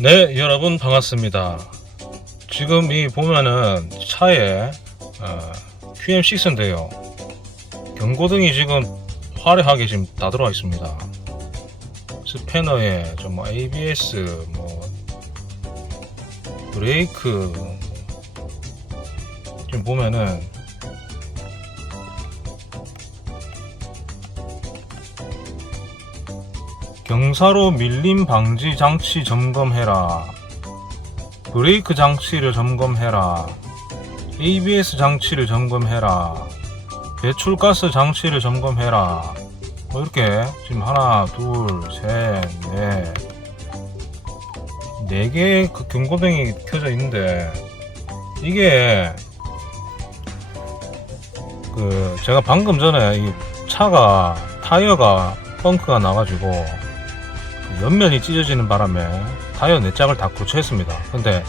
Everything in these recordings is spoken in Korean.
네, 여러분 반갑습니다. 지금 이 보면은 차에 QM6인데요. 경고등이 지금 화려하게 지금 다 들어와 있습니다. 스패너에 좀 ABS, 브레이크 지금 보면은 경사로 밀림 방지 장치 점검해라. 브레이크 장치를 점검해라. ABS 장치를 점검해라. 배출가스 장치를 점검해라. 이렇게 지금 하나, 둘, 셋, 넷, 네 개의 그 경고등이 켜져 있는데 이게 제가 방금 전에 이 차가 타이어가 펑크가 나가지고 옆면이 찢어지는 바람에 타이어 4짝을 다 교체했습니다. 근데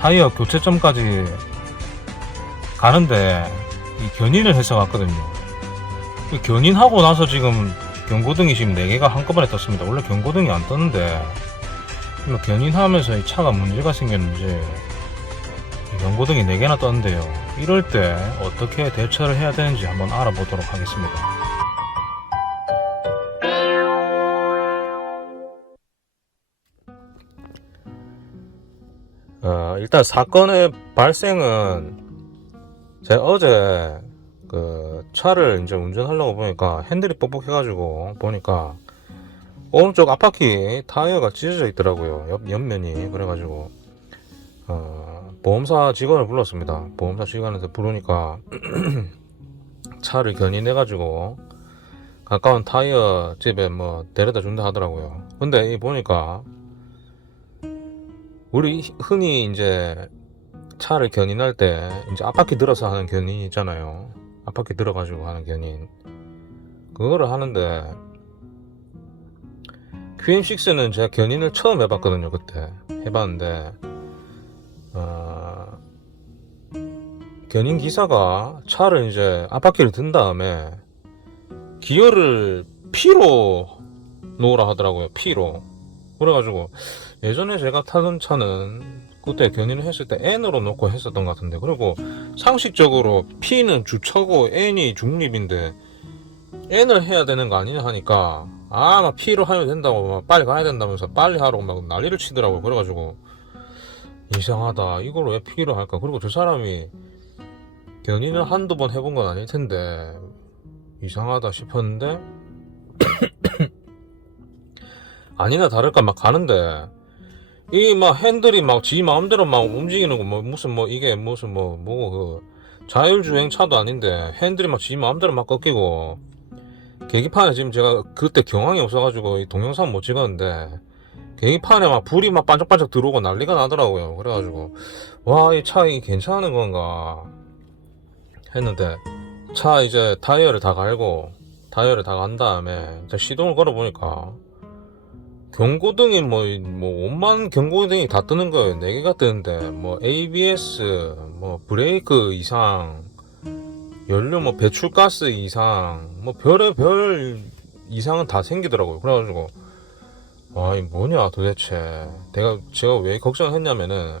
타이어 교체점까지 가는데 이 견인을 해서 갔거든요. 견인하고 나서 지금 경고등이 지금 4개가 한꺼번에 떴습니다. 원래 경고등이 안 떴는데 견인하면서 이 차가 문제가 생겼는지 이 경고등이 4개나 떴는데요. 이럴 때 어떻게 대처를 해야 되는지 한번 알아보도록 하겠습니다. 일단 사건의 발생은 제가 어제 차를 이제 운전하려고 보니까 핸들이 뻑뻑해가지고 보니까 오른쪽 앞바퀴 타이어가 찢어져 있더라고요. 옆면이. 그래가지고 보험사 직원을 불렀습니다. 보험사 직원한테 부르니까 차를 견인해가지고 가까운 타이어 집에 데려다 준다 하더라고요. 근데 보니까 우리 흔히 이제 차를 견인할 때 이제 앞바퀴 들어서 하는 견인 있잖아요. 앞바퀴 들어가지고 하는 견인. 그거를 하는데 QM6는 제가 견인을 처음 해봤거든요. 그때 해봤는데 견인 기사가 차를 이제 앞바퀴를 든 다음에 기어를 P로 놓으라 하더라고요. P로. 그래가지고 예전에 제가 타던 차는 그때 견인을 했을 때 N으로 놓고 했었던 것 같은데, 그리고 상식적으로 P는 주차고 N이 중립인데 N을 해야 되는 거 아니냐 하니까 막 P로 하면 된다고 막 빨리 가야 된다면서 빨리 하라고 막 난리를 치더라고요. 그래가지고 이상하다, 이걸 왜 P로 할까. 그리고 저 사람이 견인을 한두 번 해본 건 아닐 텐데 이상하다 싶었는데 아니나 다를까 막 가는데 이 핸들이 지 마음대로 움직이는 거 이게 무슨 자율주행 차도 아닌데 핸들이 지 마음대로 꺾이고, 계기판에 지금 제가 그때 경황이 없어가지고 이 동영상 못 찍었는데 계기판에 불이 반짝반짝 들어오고 난리가 나더라고요. 그래가지고 와, 이 차 이 괜찮은 건가 했는데 차 이제 타이어를 다 간 다음에 시동을 걸어보니까 경고등이 온만 경고등이 다 뜨는 거예요. 4개가 뜨는데 ABS, 브레이크 이상, 연료 배출가스 이상, 별의별 이상은 다 생기더라고요. 그래가지고 와, 이 뭐냐 도대체. 제가 왜 걱정을 했냐면은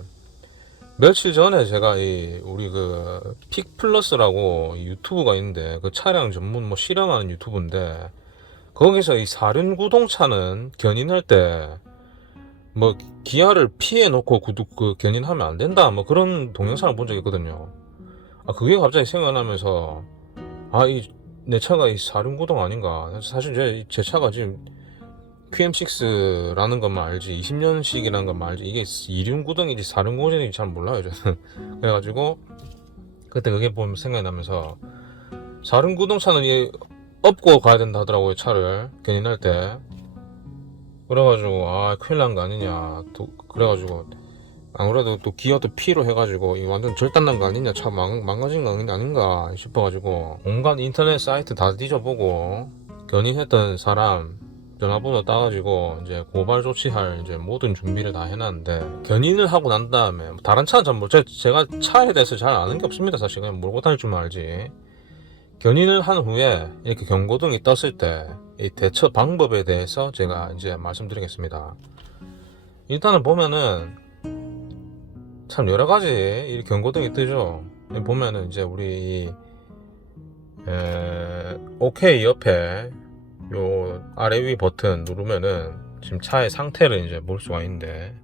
며칠 전에 제가 우리 픽플러스라고 유튜브가 있는데 그 차량 전문 실험하는 유튜브인데 거기서 이 사륜구동차는 견인할 때 기아를 피해 놓고 견인하면 안 된다 그런 동영상을 본 적이 있거든요. 그게 갑자기 생각나면서 내 차가 이 사륜구동 아닌가. 사실 제 차가 지금 QM6라는 것만 알지 20년식이라는 것만 알지 이게 이륜구동인지 사륜구동인지 잘 몰라요 저는. 그래가지고 그때 그게 보면 생각이 나면서 사륜구동차는 업고 가야 된다 하더라고요. 차를 견인할 때. 그래가지고 큰일 난 거 아니냐. 그래가지고 안 그래도 또 기어도 P로 해가지고 이 완전 절단난 거 아니냐, 차 망가진 거 아닌가 싶어가지고 온갖 인터넷 사이트 다 뒤져보고 견인했던 사람 전화번호 따가지고 이제 고발 조치할 이제 모든 준비를 다 해놨는데, 견인을 하고 난 다음에 다른 차는 제가 차에 대해서 잘 아는 게 없습니다. 사실 그냥 몰고 다닐 줄만 알지. 견인을 한 후에 이렇게 경고등이 떴을 때 이 대처 방법에 대해서 제가 이제 말씀드리겠습니다. 일단은 보면은 참 여러 가지 이 경고등이 뜨죠. 보면은 이제 우리 OK 옆에 요 아래 위 버튼 누르면은 지금 차의 상태를 이제 볼 수가 있는데,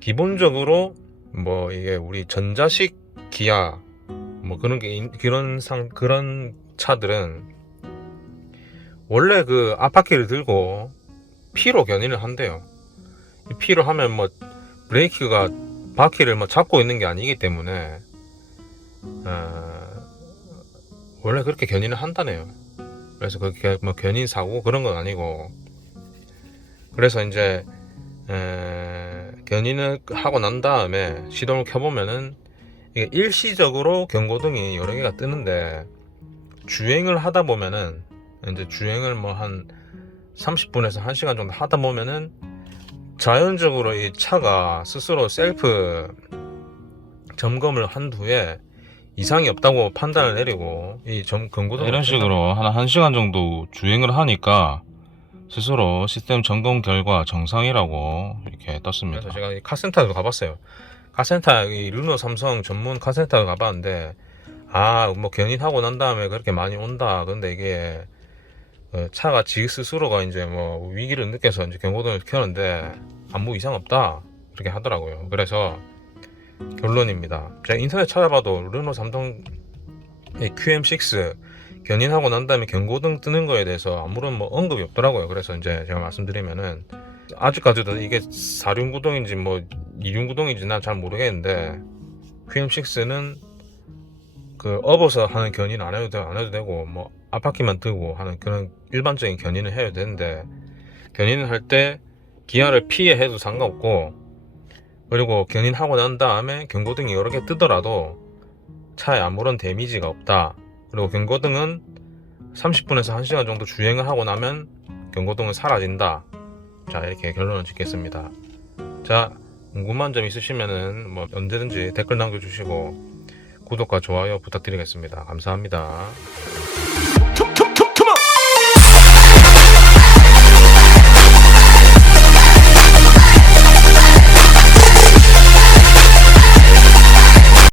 기본적으로 뭐 이게 우리 전자식 기아 뭐 그런 게 그런 차들은 원래 그 앞바퀴를 들고 P로 견인을 한대요. P로 하면 뭐 브레이크가 바퀴를 뭐 잡고 있는 게 아니기 때문에 원래 그렇게 견인을 한다네요. 그래서 그게 뭐 견인 사고 그런 건 아니고, 그래서 이제 견인을 하고 난 다음에 시동을 켜보면은 이게 일시적으로 경고등이 여러 개가 뜨는데, 주행을 하다 보면은 이제 주행을 뭐 한 30분에서 1시간 정도 하다 보면은 자연적으로 이 차가 스스로 셀프 점검을 한 후에 이상이 없다고 판단을 내리고 이 경고등 이런 식으로 한 1시간 정도 주행을 하니까 스스로 시스템 점검 결과 정상이라고 이렇게 떴습니다. 그래서 제가 이 카센터도 가봤어요. 카센터, 이 르노 삼성 전문 카센터 가봤는데, 뭐 견인하고 난 다음에 그렇게 많이 온다. 근데 이게 차가 지 스스로가 이제 뭐 위기를 느껴서 이제 경고등을 켜는데 아무 이상 없다, 그렇게 하더라고요. 그래서 결론입니다. 제가 인터넷 찾아봐도 르노 삼성 QM6 견인하고 난 다음에 경고등 뜨는 거에 대해서 아무런 뭐 언급이 없더라고요. 그래서 이제 제가 말씀드리면은, 아직까지도 이게 4륜 구동인지 뭐 2륜 구동인지 난 잘 모르겠는데, QM6는 그 업어서 하는 견인 안 해도 되고, 뭐 앞바퀴만 뜨고 하는 그런 일반적인 견인을 해야 되는데, 견인을 할 때 기아를 피해 해도 상관없고, 그리고 견인하고 난 다음에 경고등이 여러 개 뜨더라도 차에 아무런 데미지가 없다. 그리고 경고등은 30분에서 1시간 정도 주행을 하고 나면 경고등은 사라진다. 자, 이렇게 결론을 짓겠습니다. 자, 궁금한 점 있으시면은 뭐 언제든지 댓글 남겨주시고 구독과 좋아요 부탁드리겠습니다. 감사합니다.